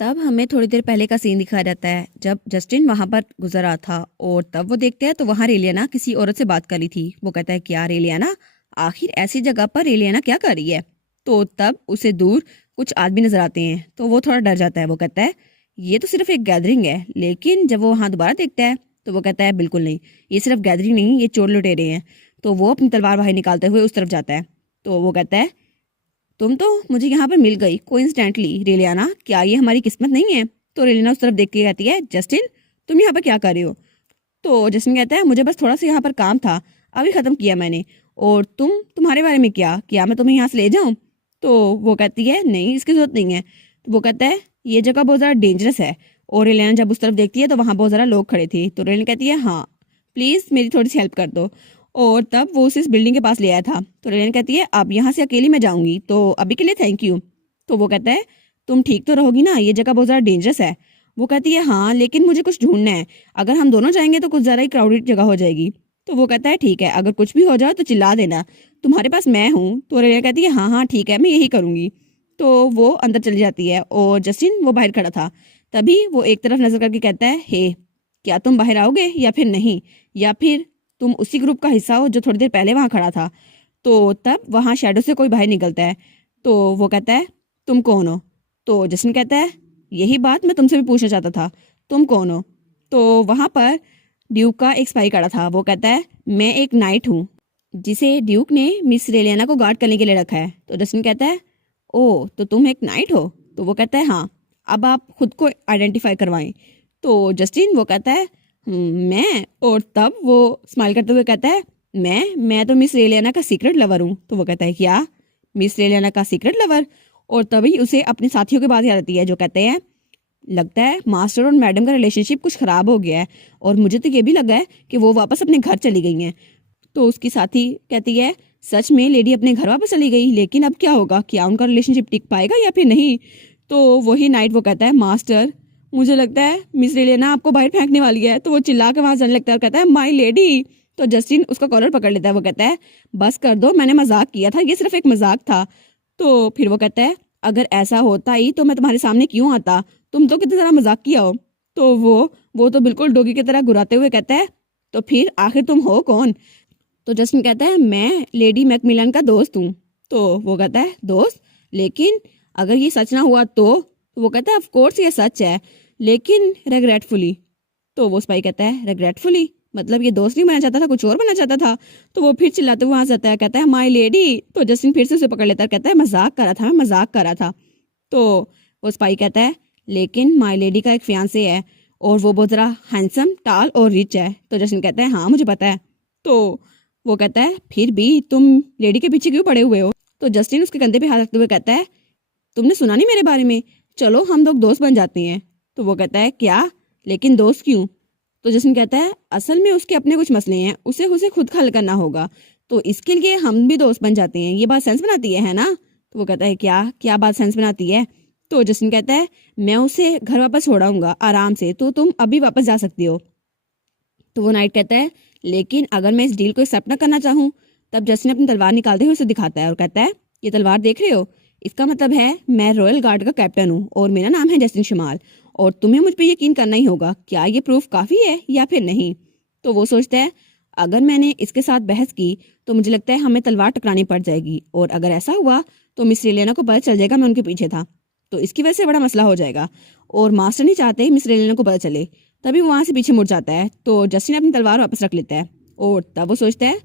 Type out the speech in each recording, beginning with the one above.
तब हमें थोड़ी देर पहले का सीन दिखाया जाता है जब जस्टिन वहां पर गुजर रहा था और तब वो देखते हैं तो वहां रेलियाना किसी औरत से बात कर रही थी। वो कहता है क्या रेलियाना, आखिर ऐसी जगह पर रेलियाना क्या कर रही है। तो तब उसे दूर कुछ आदमी नजर आते हैं तो वो थोड़ा डर जाता है। वो कहता है ये तो सिर्फ एक गैदरिंग है, लेकिन जब वो वहां दोबारा देखता है तो वो कहता है बिल्कुल नहीं, ये सिर्फ गैदरिंग नहीं, ये चोर लुटेरे हैं। तो वो अपनी तलवार बाहर निकालते हुए उस तरफ जाता है। तो वो कहता है तुम तो मुझे यहाँ पर मिल गई कोइंसिडेंटली रेलियाना, क्या ये हमारी किस्मत नहीं है। तो रेलियाना उस तरफ देख के कहती है जस्टिन तुम यहाँ पर क्या कर रहे हो। तो जस्टिन कहता है मुझे बस थोड़ा सा यहाँ पर काम था, अभी खत्म किया मैंने। और तुम्हारे बारे में क्या मैं तुम्हें यहाँ से ले जाऊँ। तो वो कहती है नहीं, इसकी जरूरत नहीं है। तो वो कहता है ये जगह बहुत ज़्यादा डेंजरस है। और रेलियाना जब उस तरफ देखती है तो वहाँ बहुत ज़्यादा लोग खड़े थे। तो रेलियाना कहती है हाँ प्लीज़ मेरी थोड़ी सी हेल्प कर दो। और तब वो उसे इस बिल्डिंग के पास ले आया था। तो रेलियाना कहती है अब यहाँ से अकेली मैं जाऊंगी, तो अभी के लिए थैंक यू। तो वो कहता है तुम ठीक तो रहोगी ना, ये जगह बहुत ज़्यादा डेंजरस है। वो कहती है हाँ लेकिन मुझे कुछ ढूंढना है, अगर हम दोनों जाएंगे तो कुछ ज़्यादा ही क्राउडेड जगह हो जाएगी। तो वो कहता है ठीक है, अगर कुछ भी हो जाए तो चिल्ला देना, तुम्हारे पास मैं हूँ। तो रेलियाना कहती है हाँ हाँ ठीक है, मैं यही करूंगी। तो वो अंदर चली जाती है और जस्टिन वो बाहर खड़ा था। तभी वो एक तरफ नजर करके कहता है हे, क्या तुम बाहर आओगे या फिर नहीं, या फिर तुम उसी ग्रुप का हिस्सा हो जो थोड़ी देर पहले वहां खड़ा था। तो तब वहां शैडो से कोई बाहर निकलता है। तो वो कहता है तुम कौन हो। तो जस्टिन कहता है यही बात मैं तुमसे भी पूछना चाहता था, तुम कौन हो। तो वहां पर ड्यूक का एक स्पाई खड़ा था। वो कहता है मैं एक नाइट हूँ जिसे ड्यूक ने मिस रेलियाना को गार्ड करने के लिए रखा है। तो जस्टिन कहता है ओ तो तुम एक नाइट हो। तो वो कहता है हाँ, अब आप खुद को आइडेंटिफाई करवाएं। तो जस्टिन वो कहता है मैं। और तब वो स्माइल करते हुए कहता है मैं तो मिस रेलियाना का सीक्रेट लवर हूँ। तो वो कहता है क्या, मिस रेलियाना का सीक्रेट लवर। और तभी उसे अपने साथियों की बात याद आती है जो कहते हैं लगता है मास्टर और मैडम का रिलेशनशिप कुछ खराब हो गया है, और मुझे तो ये भी लगा है कि वो वापस अपने घर चली गई हैं। तो उसकी साथी कहती है सच में लेडी अपने घर वापस चली गई, लेकिन अब क्या होगा, क्या उनका रिलेशनशिप टिक पाएगा या फिर नहीं। तो वही नाइट वो कहता है मास्टर मुझे लगता है मिस रेलियाना आपको बाहर फेंकने वाली है। तो वो चिल्ला के वहां जाने लगता है और कहता है माई लेडी। तो जस्टिन उसका कॉलर पकड़ लेता है। वो कहता है बस कर दो, मैंने मजाक किया था, ये सिर्फ एक मजाक था। तो फिर वो कहता है अगर ऐसा होता ही तो मैं तुम्हारे सामने क्यों आता, तुम तो कितनी तरह मजाक किया हो। तो वो तो बिल्कुल डोगी की तरह घुराते हुए कहता है तो फिर आखिर तुम हो कौन। तो जस्टिन कहता है मैं लेडी मैकमिलन का दोस्त हूँ। तो वो कहता है दोस्त, लेकिन अगर ये सच ना हुआ तो वो कहता है ऑफ कोर्स ये सच है, लेकिन रेग्रेटफुली। तो वो स्पाई कहता है रेग्रेटफुली मतलब ये दोस्त नहीं बनना चाहता था, कुछ और बनना चाहता था। तो वो फिर चिल्लाते हुए वहां से आता है, कहता है माय लेडी। तो जस्टिन फिर से उसे पकड़ लेता है, कहता है मजाक कर रहा था, मैं मजाक कर रहा था। तो वो स्पाई कहता है लेकिन माय लेडी का एक फियांसे है और वो बहुत जरा हैंडसम, टाल और रिच है। तो जस्टिन कहता है हाँ मुझे पता है। तो वो कहता है फिर भी तुम लेडी के पीछे क्यों पड़े हुए हो। तो जस्टिन उसके कंधे पे हाथ रखते हुए कहता है तुमने सुना नहीं मेरे बारे में, चलो हम लोग दोस्त बन जाते हैं। तो वो कहता है क्या, लेकिन दोस्त क्यों। तो जस्टिन कहता है असल में उसके अपने कुछ मसले हैं, उसे उसे खुद हल करना होगा, तो इसके लिए हम भी दोस्त बन जाते हैं, ये बात सेंस बनाती है ना। तो वो कहता है क्या क्या बात सेंस बनाती है। तो जस्टिन कहता है मैं उसे घर वापस छोड़ाऊंगा आराम से, तो तुम अभी वापस जा सकती हो। तो वो नाइट कहता है लेकिन अगर मैं इस डील को एक्सेप्ट ना करना चाहूँ। तब जस्टिन अपनी तलवार निकालते हुए उसे दिखाता है और कहता है ये तलवार देख रहे हो, इसका मतलब है मैं रॉयल गार्ड का कैप्टन हूँ और मेरा नाम है जस्टिन शमाल, और तुम्हें मुझ पर यकीन करना ही होगा, क्या ये प्रूफ काफी है या फिर नहीं। तो वो सोचता है अगर मैंने इसके साथ बहस की तो मुझे लगता है हमें तलवार टकरानी पड़ जाएगी, और अगर ऐसा हुआ तो मिस रेलियाना को पता चल जाएगा मैं उनके पीछे था, तो इसकी वजह से बड़ा मसला हो जाएगा, और मास्टर नहीं चाहते मिस रेलियाना को पता चले। तभी वो वहां से पीछे मुड़ जाता है। तो जस्टिन अपनी तलवार वापस रख लेता है और तब वो सोचता है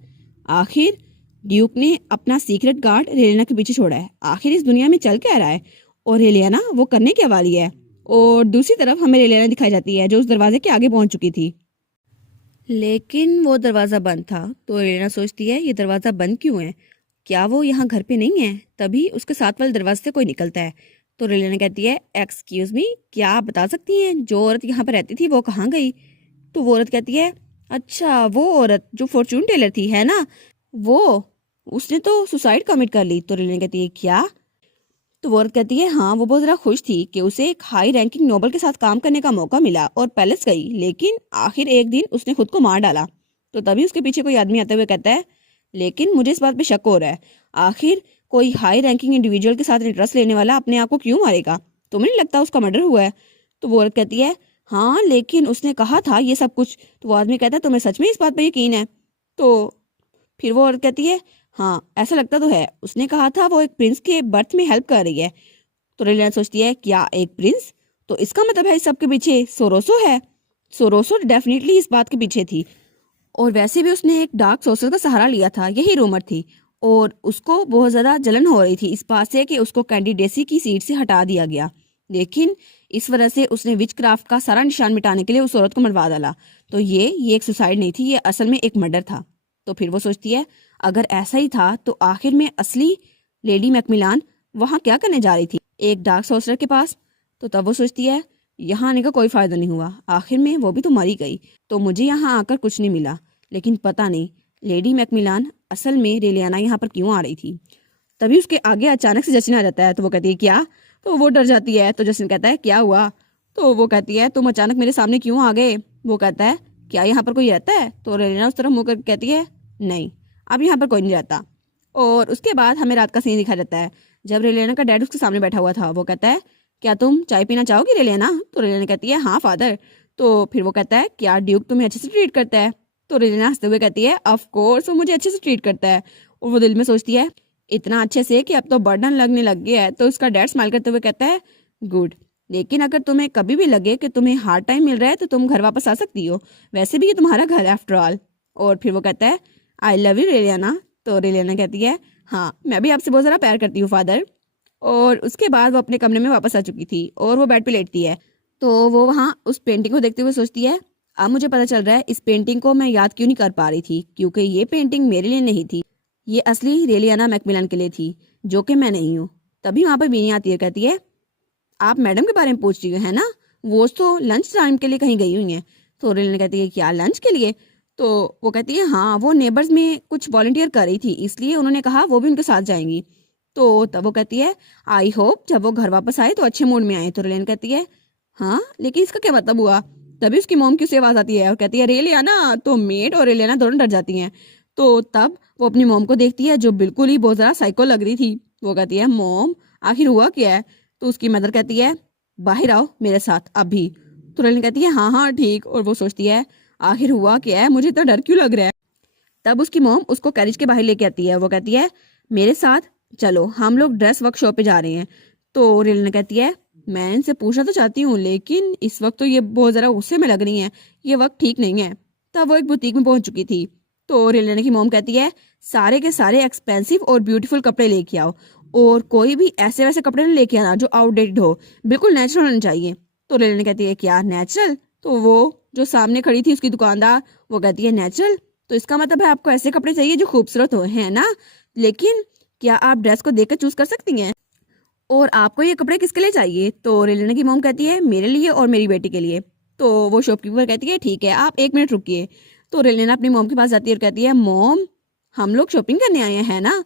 आखिर ड्यूक ने अपना सीक्रेट गार्ड रेलियाना के पीछे छोड़ा है, आखिर इस दुनिया में चल क्या रहा है, और रेलियाना वो करने क्या वाली है। और दूसरी तरफ हमें रेलियाना दिखाई जाती है जो उस दरवाजे के आगे पहुंच चुकी थी, लेकिन वो दरवाजा बंद था। तो रेलियाना सोचती है ये दरवाजा बंद क्यों है, क्या वो यहाँ घर पे नहीं है। तभी उसके साथ वाले दरवाजे से कोई निकलता है। तो रेलियाना कहती है एक्सक्यूज मी, क्या आप बता सकती हैं जो औरत यहाँ पर रहती थी वो कहाँ गई। तो वो औरत कहती है अच्छा वो औरत जो फॉर्चून टेलर थी है ना, वो उसने तो सुसाइड कमिट कर ली। तो रेलियाना कहती है क्या। तो वो औरत कहती है हाँ वो बहुत ज़रा खुश थी कि उसे एक हाई रैंकिंग नोबल के साथ काम करने का मौका मिला और पैलेस गई, लेकिन आखिर एक दिन उसने खुद को मार डाला। तो तभी उसके पीछे कोई आदमी आते हुए कहता है लेकिन मुझे इस बात पे शक हो रहा है, आखिर कोई हाई रैंकिंग इंडिविजुअल के साथ इंटरेस्ट लेने वाला अपने आप को क्यों मारेगा। तुम्हें नहीं लगता उसका मर्डर हुआ है? तो वो औरत कहती है हाँ लेकिन उसने कहा था ये सब कुछ। तो वो आदमी कहता है तुम्हें सच में इस बात पर यकीन है? तो फिर वो औरत कहती है हाँ ऐसा लगता तो है, उसने कहा था वो एक प्रिंस के बर्थ में हेल्प कर रही है। तो रेलिना सोचती है क्या एक प्रिंस? तो इसका मतलब है इस सब के पीछे सोरोसो है। सोरोसो डेफिनेटली इस बात के पीछे थी, और वैसे भी उसने एक डार्क सोर्सेस का सहारा लिया था, यही रूमर थी। और उसको बहुत ज़्यादा जलन हो रही थी इस बात से कि उसको कैंडिडेसी की सीट से हटा दिया गया, लेकिन इस वजह से उसने विच क्राफ्ट का सारा निशान मिटाने के लिए उस औरत को मरवा डाला। तो ये एक सुसाइड नहीं थी, ये असल में एक मर्डर था। तो फिर वो सोचती है अगर ऐसा ही था तो आखिर में असली लेडी मैकमिलान वहाँ क्या करने जा रही थी, एक डार्क सोर्सर के पास? तो तब वो सोचती है यहाँ आने का कोई फायदा नहीं हुआ, आखिर में वो भी तो मरी गई, तो मुझे यहाँ आकर कुछ नहीं मिला। लेकिन पता नहीं लेडी मैकमिलान असल में रेलियाना यहाँ पर क्यों आ रही थी। तभी उसके आगे अचानक से जस्टिन आ जाता है। तो वो कहती है क्या? तो वो डर जाती है। तो जस्टिन कहता है क्या हुआ? तो वो कहती है तुम अचानक मेरे सामने क्यों आ गए? वो कहता है क्या यहाँ पर कोई रहता है? तो रेलियाना उस तरफ मुँह करके कहती है नहीं, अब यहाँ पर कोई नहीं रहता। और उसके बाद हमें रात का सीन दिखाया जाता है जब रेलियाना का डैड उसके सामने बैठा हुआ था। वो कहता है क्या तुम चाय पीना चाहोगी रेलियाना? तो रेलियाना कहती है हाँ फादर। तो फिर वो कहता है क्या ड्यूक तुम्हें अच्छे से ट्रीट करता है? तो रेलियाना हंसते हुए कहती है ऑफ कोर्स वो मुझे अच्छे से ट्रीट करता है। और वो दिल में सोचती है इतना अच्छे से कि अब तो बर्डन लगने लग गया है। तो उसका डैड स्माइल करते हुए कहता है गुड, लेकिन अगर तुम्हें कभी भी लगे कि तुम्हें हार्ड टाइम मिल रहा है तो तुम घर वापस आ सकती हो, वैसे भी ये तुम्हारा घर है आफ्टर ऑल। और फिर वो कहता है आई लव यू रेलियाना। तो रेलियाना कहती है हाँ मैं भी आपसे बहुत ज़्यादा प्यार करती हूँ फादर। और उसके बाद वो अपने कमरे में वापस आ चुकी थी और वो बेड पे लेटती है। तो वो वहाँ उस पेंटिंग को देखते हुए सोचती है अब मुझे पता चल रहा है इस पेंटिंग को मैं याद क्यों नहीं कर पा रही थी, क्योंकि ये पेंटिंग मेरे लिए नहीं थी, ये असली रेलियाना मैकमिलन के लिए थी, जो कि मैं नहीं हूँ। तभी वहाँ पर बीनी आती है, कहती है आप मैडम के बारे में पूछ रही हो है ना, वो तो लंच टाइम के लिए कहीं गई हुई हैं। तो रेलिना कहती है क्या लंच के लिए? तो वो कहती है हाँ वो नेबर्स में कुछ वॉलंटियर कर रही थी, इसलिए उन्होंने कहा वो भी उनके साथ जाएंगी। तो तब वो कहती है आई होप जब वो घर वापस आए तो अच्छे मूड में आए। तो रेलिना कहती है हाँ लेकिन इसका क्या मतलब हुआ? तभी उसकी मॉम की उसे आवाज आती है और कहती है रेलियाना। तो मेड और रेलियाना दोनों डर जाती हैं। तो तब वो अपनी मॉम को देखती है जो बिल्कुल ही बहुत ज़्यादा साइको लग रही थी। वो कहती है मॉम आखिर हुआ क्या है? तो उसकी मदर कहती है बाहर आओ मेरे साथ अभी। तो रेलिना कहती है हाँ हाँ ठीक। और वो सोचती है आखिर हुआ क्या है, मुझे इतना डर क्यों लग रहा है। तब उसकी मॉम उसको कैरेज के बाहर लेके आती है। वो कहती है मेरे साथ चलो हम लोग ड्रेस वर्कशॉप पे जा रहे हैं। तो रेलिना कहती है मैं इनसे पूछना तो चाहती हूँ लेकिन इस वक्त तो ये बहुत ज़रा गुस्से में लग रही हैं, ये वक्त ठीक नहीं है। तब वो एक बुटीक में पहुंच चुकी थी। तो रेलिना की मॉम कहती है सारे के सारे एक्सपेंसिव और ब्यूटीफुल कपड़े लेके आओ, और कोई भी ऐसे वैसे कपड़े नहीं लेके आना जो आउटडेटेड हो, बिल्कुल नेचुरल होने चाहिए। तो रेलिना कहती है क्या नेचुरल? तो वो जो सामने खड़ी थी उसकी दुकानदार वो कहती है नेचुरल, तो इसका मतलब है आपको ऐसे कपड़े चाहिए जो खूबसूरत हो, है ना? लेकिन क्या आप ड्रेस को देखकर चूज कर सकती हैं? और आपको ये कपड़े किसके लिए चाहिए? तो रेलिना की मॉम कहती है मेरे लिए और मेरी बेटी के लिए। तो वो शॉपकीपर कहती है ठीक है आप 1 मिनट रुकिए। तो रेलिना अपनी मॉम के पास जाती है और कहती है मॉम हम लोग शॉपिंग करने आए हैं है ना,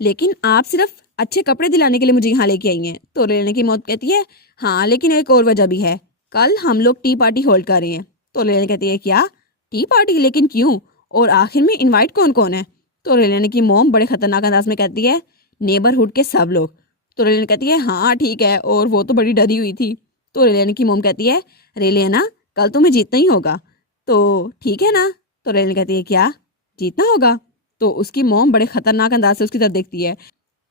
लेकिन आप सिर्फ अच्छे कपड़े दिलाने के लिए मुझे यहाँ लेके आई हैं। तो रेलिना की मॉम कहती है हाँ लेकिन एक और वजह भी है, कल हम लोग टी पार्टी होल्ड कर रहे हैं। तो रेलिना कहती है क्या टी पार्टी, लेकिन क्यों, और आखिर में इनवाइट कौन कौन है? तो रेलिना की मॉम बड़े खतरनाक अंदाज में कहती है नेबरहुड के सब लोग। तो रेलिना कहती है हाँ ठीक है, और वो तो बड़ी डरी हुई थी। तो रेलिना की मॉम कहती है रेलिना कल तुम्हें जीतना ही होगा, तो ठीक है ना? तो रेलिना कहती है क्या जीतना होगा? तो उसकी मॉम बड़े खतरनाक अंदाज से उसकी तरफ देखती है।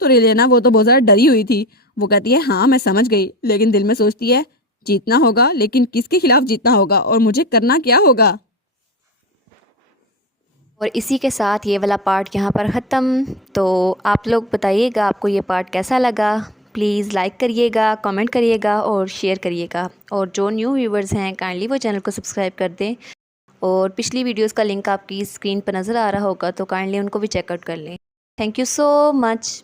तो रेलिना वो तो बहुत ज़्यादा डरी हुई थी, वो कहती है हाँ मैं समझ गई, लेकिन दिल में सोचती है जीतना होगा लेकिन किसके खिलाफ जीतना होगा और मुझे करना क्या होगा। और इसी के साथ ये वाला पार्ट यहाँ पर ख़त्म। तो आप लोग बताइएगा आपको ये पार्ट कैसा लगा, प्लीज़ लाइक करिएगा, कमेंट करिएगा और शेयर करिएगा। और जो न्यू व्यूवर्स हैं काइंडली वो चैनल को सब्सक्राइब कर दें, और पिछली वीडियोस का लिंक आपकी स्क्रीन पर नज़र आ रहा होगा तो काइंडली उनको भी चेकआउट कर लें। Thank you so much.